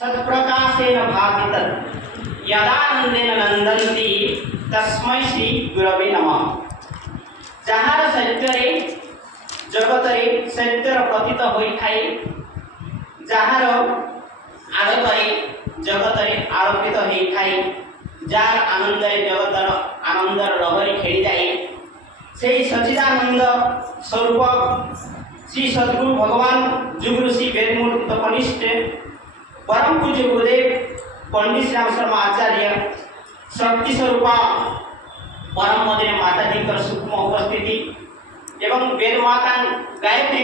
सत्प्रकाशेन भाति तत् यदानंदेन नंदन्ति तस्मै श्री गुरवे नमः। ଯାହାର ସତ୍ୟରେ ଜଗତରେ ସତ୍ୟର ପ୍ରତୀତ ହୋଇଥାଏ, ଯାହାର ଆଲୋକରେ ଜଗତରେ ଆଲୋକିତ ହୋଇଥାଏ, ଯାହାର ଆନନ୍ଦରେ ଜଗତର ଆନନ୍ଦର ଲହରୀ ଖେଳିଯାଏ, ସେହି ସଚ୍ଚିଦାନନ୍ଦ ସ୍ୱରୂପ ଶ୍ରୀ ସଦ୍ଗୁରୁ ଭଗବାନ ଯୁଗ ଋଷି ବେଦମୂର୍ତ କନିଷ୍ଠ परम पूज्य गुरुदेव पंडित श्याम शर्मा आचार्य शक्ति स्वरूप परम मदीय माता जी सूक्ष्म उपस्थिति एवं वेद माता गायत्री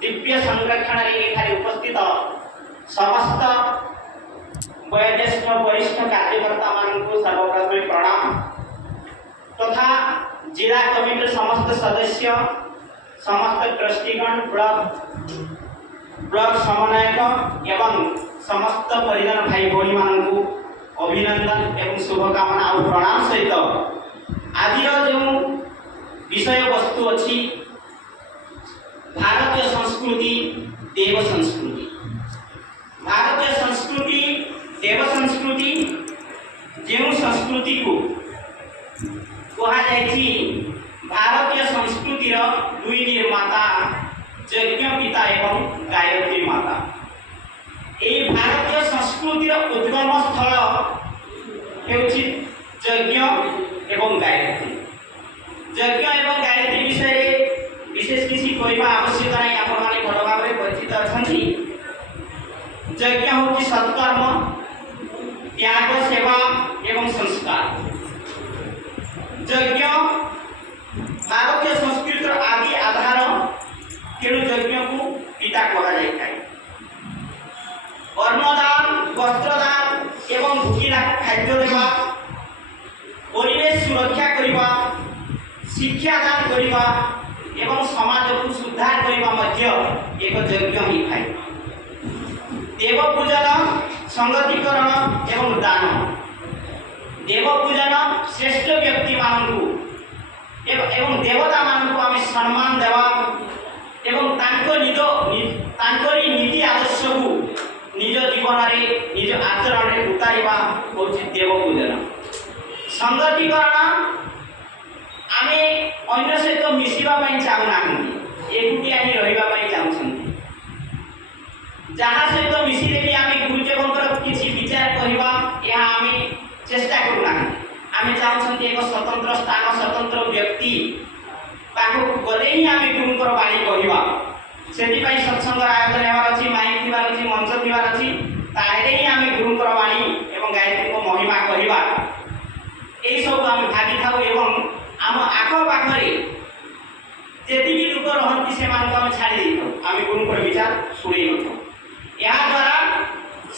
दिव्य संरक्षण उपस्थित समस्त वयोज्येष्ठ वरिष्ठ कार्यकर्ता मानू सर्वप्रथम प्रणाम तथा जिला कमिटी समस्त सदस्य समस्त ट्रस्टीगण ब्लॉक समन्वयक एवं समस्त परिजन भाई भौणी मानू अभिनंदन एवं शुभकामना और प्रणाम सहित आज जो विषय वस्तु अच्छी भारतीय संस्कृति देव संस्कृति। भारतीय संस्कृति देव संस्कृति जो संस्कृति को कहुई भारतीय संस्कृतिर दुई निर्माता यज्ञ पिता एवं गायत्री माता। ये भारतीय संस्कृतिर उद्गम स्थल हेउछि यज्ञ एवं गायत्री। यज्ञ एवं गायत्री विषय विशेष किसी कहवा आवश्यक नहीं, आपण माने भल भाव परिचित अछंती। यज्ञ होछि सत्कर्म त्याग सेवा एवं संस्कार। यज्ञ भारतीय संस्कृतिर आदि आधार तेणु यज्ञ को पिता कहुए। अन्नदान वस्त्रदान एवं भूखिला खाद्य देवा परिवेश सुरक्षा करवा शिक्षा दान करवा एवं समाज को सुधार करवा मध्य एक यज्ञ ही थाए। देव पूजन संगतिकरण एवं दान। देव पूजन श्रेष्ठ व्यक्ति मानू एवं देवता मानू आम सम्मान देवा एवं तांकरी नीति आदर्श को निज जीवन में निज आचरण में उतारिबा होछि देव पूजन। संगतिकरण आम अन्य सहित मिशिबा पई चाहुना, एकुटिया ही रहिबा पई चाहुछंती। जहाँ सहित मिशिले भी आम गुरुदेवंकर किछि विचार कहवा या आम चेष्टा करूना। आम चाहुछंती एक स्वतंत्र स्थान स्वतंत्र व्यक्ति पाखु गले ही आम गुरुंकर बाणी कहवा। से सत्संग आयोजन होवार अच्छी माइक थीवार अच्छी मंच थीवार अच्छी ताहे ही आम गुरुंकर बाणी एवं गायत्री को महिमा कहवा। यही सब आम भागी था एवं आम आख पाखे जी लोक रहती से आम छाड़ी आम गुरुंकर विचार शुणी न या द्वारा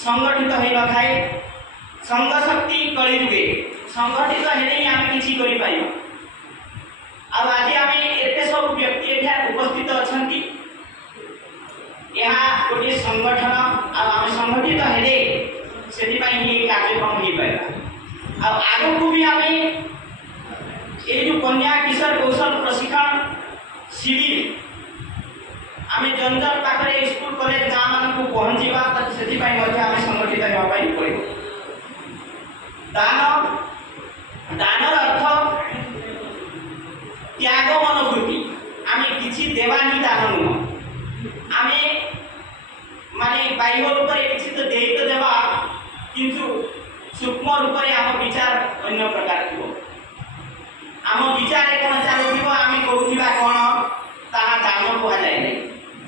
संगठित हो न थाए। संघ शक्ति कलिजुगे संगठित हेले ही आम किसी कर आज आम एते सब व्यक्ति उपस्थित अच्छा यहाँ गोटे संगठन आम संगठित हेले से कार्यक्रम हो पारा। आग को भी आम ये जो कन्या किशोर कौशल प्रशिक्षण शिविर आम जन जन पाखे स्कूल कॉलेज गाँव मान को पहुँचा से आम संगठित होगापी पड़े। दान दानर अर्थ त्याग मनोवृत्ति। आम किसी देवानी दान नुह आम माने बाह्य रूप से किसी तो दे तो देवा किंतु सूक्ष्म रूप से आम विचार अन्य प्रकार थी। आम विचार कौन चलुव आम करुवा कौन ताहा दान कहुए।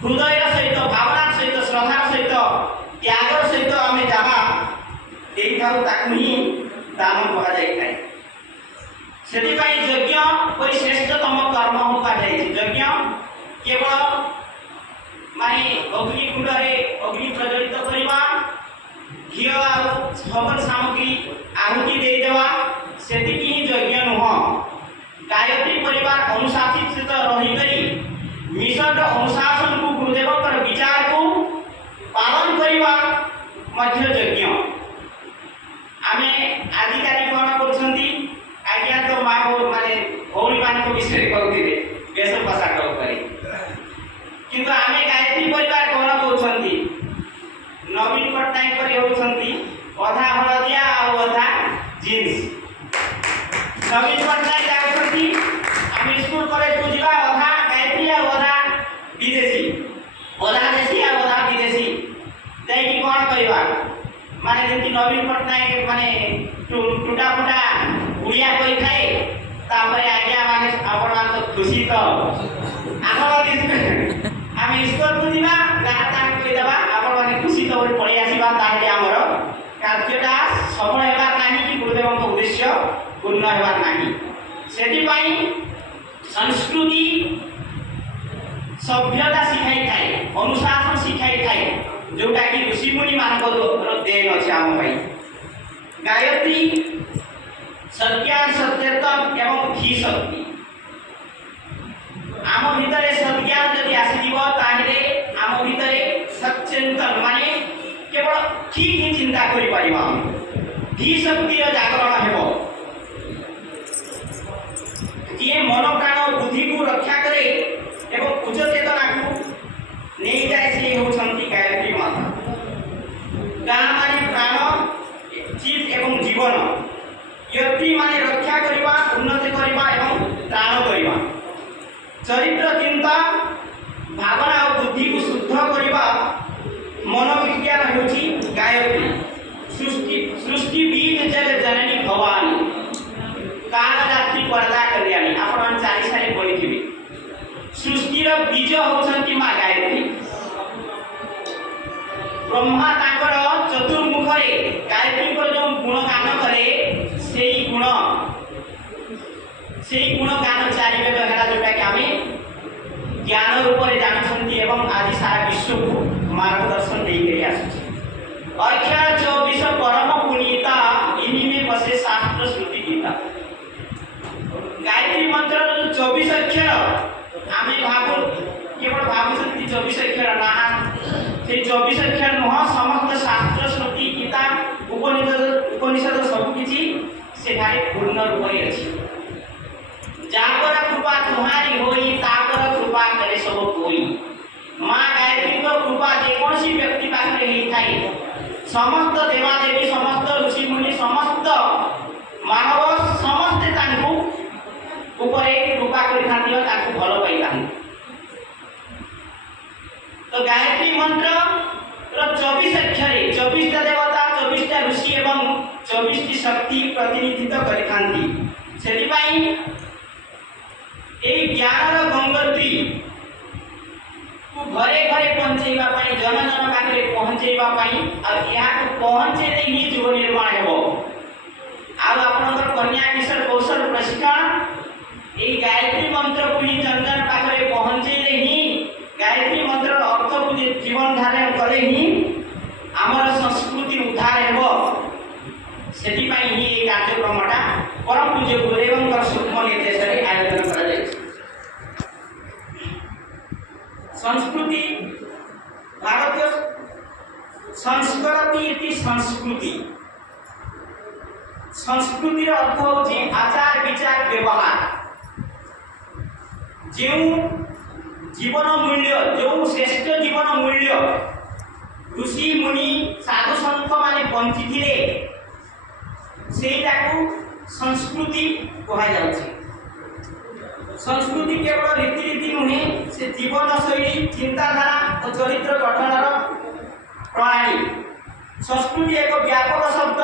हृदय सहित भावना सहित श्रद्धा सहित त्याग सहित आम जहाँ दे ही दान कहुए। से यज्ञ कोई श्रेष्ठतम कर्म हो कहुई। यज्ञ केवल माने अग्निकुंड अग्नि प्रज्वलित करवा घी और हवन सामग्री आहुति देदेवा से ही यज्ञ नुह। गायत्री परिवार अनुशासित रही मिशन अनुशासन को गुरुदेव विचार को पालन करवा मध्य यज्ञ। आम आजिकल कौन करुँच आज्ञा तो माँ माने भौणी मान विषय करुवे वेश पोशाक किंतु आम गायत्री परिवार कौन कहते नवीन पट्टनायक ପଟ୍ଟନାୟକ ହେଉଛନ୍ତି ଅଧା ହଳଦିଆ ଆଉ ଅଧା ଜିନ୍ସ। ନବୀନ ପଟ୍ଟନାୟକ ଯାଉଛନ୍ତି ଆମେ ସ୍କୁଲ କଲେଜକୁ ଯିବା ଅଧା ଗାୟତ୍ରୀ ଆଉ ଅଧା ବିଦେଶୀ, ଅଧା ଦେଶୀ ଆଉ ଅଧା ବିଦେଶୀ ଯାଇକି କ'ଣ କରିବା ମାନେ ଯେମିତି ନବୀନ ପଟ୍ଟନାୟକ ମାନେ ଟୁଟା ଫୁଟା ଓଡ଼ିଆ କହିଥାଏ ତାପରେ ଆଜ୍ଞା ମାନେ ଆପଣମାନେ ତ ଖୁସି ତ ଆମେ ସ୍କୁଲକୁ ଯିବା ଯାହା ତାହା କହିଦେବା ଆପଣମାନେ ଖୁସି ତ ବୋଲି ପଳେଇ ଆସିବା, ତାହେଲେ ଆମର କାର୍ଯ୍ୟଟା ସଫଳ ହେବାର ନାହିଁ କି ଗୁରୁଦେବଙ୍କ ଉଦ୍ଦେଶ୍ୟ ପୂର୍ଣ୍ଣ ହେବାର ନାହିଁ। ସେଥିପାଇଁ ସଂସ୍କୃତି ସଭ୍ୟତା ଶିଖାଇଥାଏ, ଅନୁଶାସନ ଶିଖାଇଥାଏ, ଯେଉଁଟାକି ଋଷିମୁନି ମାନଙ୍କର ଦେନ ଅଛି ଆମ ପାଇଁ। ଗାୟତ୍ରୀ ସତ୍ୟାନ ସତ୍ୟତମ ଏବଂ ଘି ଶକ୍ତି। ଆମ ଭିତରେ ସତ୍ୟାନ ଯଦି ଆସିଯିବ ତାହେଲେ ଆମ ଭିତରେ ସଚେତନ ମାନେ କେବଳ ଠିକ୍ ହିଁ ଚିନ୍ତା କରିପାରିବା, ଘି ଶକ୍ତିର ଜାଗରଣ ହେବ। ଯିଏ ମନ ପ୍ରାଣ ବୁଦ୍ଧିକୁ ରକ୍ଷା କରେ ଏବଂ ଉଚ୍ଚ ଚେତନାକୁ ନେଇଯାଏ ସେ ହେଉଛନ୍ତି ଗାୟତ୍ରୀ ମାତା। ଗାଁ ମାନେ ପ୍ରାଣ ଚିତ୍ ଏବଂ ଜୀବନ, ବ୍ୟକ୍ତି ମାନେ ରକ୍ଷା କରିବା, ଉନ୍ନତି କରିବା ଏବଂ ତ୍ରାଣ କରିବା। ଚରିତ୍ର ଚିନ୍ତା ଭାବନା ଓ ବୁଦ୍ଧିକୁ ଶୁଦ୍ଧ କରିବା ମନୋବିଜ୍ଞାନ ହେଉଛି ଗାୟତ୍ରୀ। ସୃଷ୍ଟିବିଦ ଜଗ ଜନନୀ ଭବାନୀ, କାଳରାତ୍ରି ପରଦା କଲ୍ୟାଣୀ। ଆପଣମାନେ ଚାରି ସାରି ପଢ଼ିଥିବେ। ସୃଷ୍ଟିର ବୀଜ ହେଉଛନ୍ତି ମା ଗାୟତ୍ରୀ। ବ୍ରହ୍ମା ତାଙ୍କର ଚତୁର୍ମୁଖରେ ଗାୟତ୍ରୀଙ୍କର ଯେଉଁ ଗୁଣ ଗାନ କଲେ ସେଇ ଗୁଣ ଗାନ ଚାରି ବେଦ ହେଲା, ଯେଉଁଟାକି ଆମେ ଜ୍ଞାନ ରୂପରେ ଜାଣୁଛନ୍ତି ଏବଂ ଆଜି ସାରା ବିଶ୍ୱକୁ ମାର୍ଗଦର୍ଶନ ଦେଇକରି ଆସୁଛି। ଅକ୍ଷର 24 ପରମ ପୁନୀତା, ଇନିମେ ବସେ ଶାସ୍ତ୍ର ଶ୍ରୁତି ଗୀତା। ଗାୟତ୍ରୀ ମନ୍ତ୍ରର ଯେଉଁ 24 ଅକ୍ଷର ଆମେ କେବଳ ଭାବୁଛନ୍ତି 24 ଅକ୍ଷର ନା, ସେଇ 24 ଅକ୍ଷର ନୁହଁ, ସମସ୍ତ ଶାସ୍ତ୍ର ଶ୍ରୁତି ଗୀତା ଉପନିଷଦ ସବୁକିଛି ସେଠାରେ ପୂର୍ଣ୍ଣ ରୂପରେ ଅଛି। ଯାଙ୍କର କୃପା ତୁହାରି ହୋଇ ତାଙ୍କର କୃପା କରେ ସବୁ କୋଇ। ମା ଗାୟତ୍ରୀଙ୍କ କୃପା ଯେକୌଣସି ବ୍ୟକ୍ତି ପାଖରେ ହେଇଥାଏ, ସମସ୍ତ ଦେବାଦେବୀ, ସମସ୍ତ ଋଷିମୁନି, ସମସ୍ତ ମାନବ ସମସ୍ତେ ତାଙ୍କୁ ଉପରେ କୃପା କରିଥାନ୍ତି ଓ ତାଙ୍କୁ ଭଲ ପାଇଥାନ୍ତି। ତ ଗାୟତ୍ରୀ ମନ୍ତ୍ରର 24 ଅକ୍ଷରେ 24ଟା ଦେବତା, 24ଟା ଋଷି ଏବଂ 24ଟି ଶକ୍ତି ପ୍ରତିନିଧିତ୍ୱ କରିଥାନ୍ତି। ସେଥିପାଇଁ ଏହି ଜ୍ଞାନର ଗଙ୍ଗୋତ୍ରୀକୁ ଘରେ ଘରେ ପହଞ୍ଚାଇବା ପାଇଁ, ଜନ ଜନ ପାଖରେ ପହଞ୍ଚାଇବା ପାଇଁ, ଆଉ ଏହାକୁ ପହଞ୍ଚେଇଲେ ହିଁ ଯୁବ ନିର୍ମାଣ ହେବ। ଆଉ ଆପଣଙ୍କର କନ୍ୟା କିଶୋର କୌଶଳ ପ୍ରଶିକ୍ଷଣ ଏହି ଗାୟତ୍ରୀ ମନ୍ତ୍ରକୁ ହିଁ ଜନ ଜନ ପାଖରେ ପହଞ୍ଚେଇଲେ ହିଁ, ଗାୟତ୍ରୀ ମନ୍ତ୍ରର ଅର୍ଥକୁ ଜୀବନ ଧାରଣ କଲେ ହିଁ ଆମର ସଂସ୍କୃତି ଉଦ୍ଧାର ହେବ। ସେଥିପାଇଁ ହିଁ ଏହି କାର୍ଯ୍ୟକ୍ରମଟା ପରମ ପୂଜ୍ୟ ଗୁରୁଦେବଙ୍କର ସୂକ୍ଷ୍ମ ନିର୍ଦ୍ଦେଶରେ ଆୟୋଜନ କରାଯାଇଛି। ସଂସ୍କୃତି ଭାରତୀୟ ସଂସ୍କରତି ଇତି ସଂସ୍କୃତି। ସଂସ୍କୃତିର ଅର୍ଥ ହେଉଛି ଆଚାର ବିଚାର ବ୍ୟବହାର। ଯେଉଁ ଜୀବନ ମୂଲ୍ୟ, ଯେଉଁ ଶ୍ରେଷ୍ଠ ଜୀବନ ମୂଲ୍ୟ ଋଷି ମୁନି ସାଧୁ ସନ୍ଥ ମାନେ ବଞ୍ଚିଥିଲେ ସେଇଟାକୁ ସଂସ୍କୃତି କୁହାଯାଉଛି। ସଂସ୍କୃତି କେବଳ ରୀତିନୀତି ନୁହେଁ, ସେ ଜୀବନଶୈଳୀ, ଚିନ୍ତାଧାରା ଓ ଚରିତ୍ର ଗଠନର ପ୍ରଣାଳୀ। ସଂସ୍କୃତି ଏକ ବ୍ୟାପକ ଶବ୍ଦ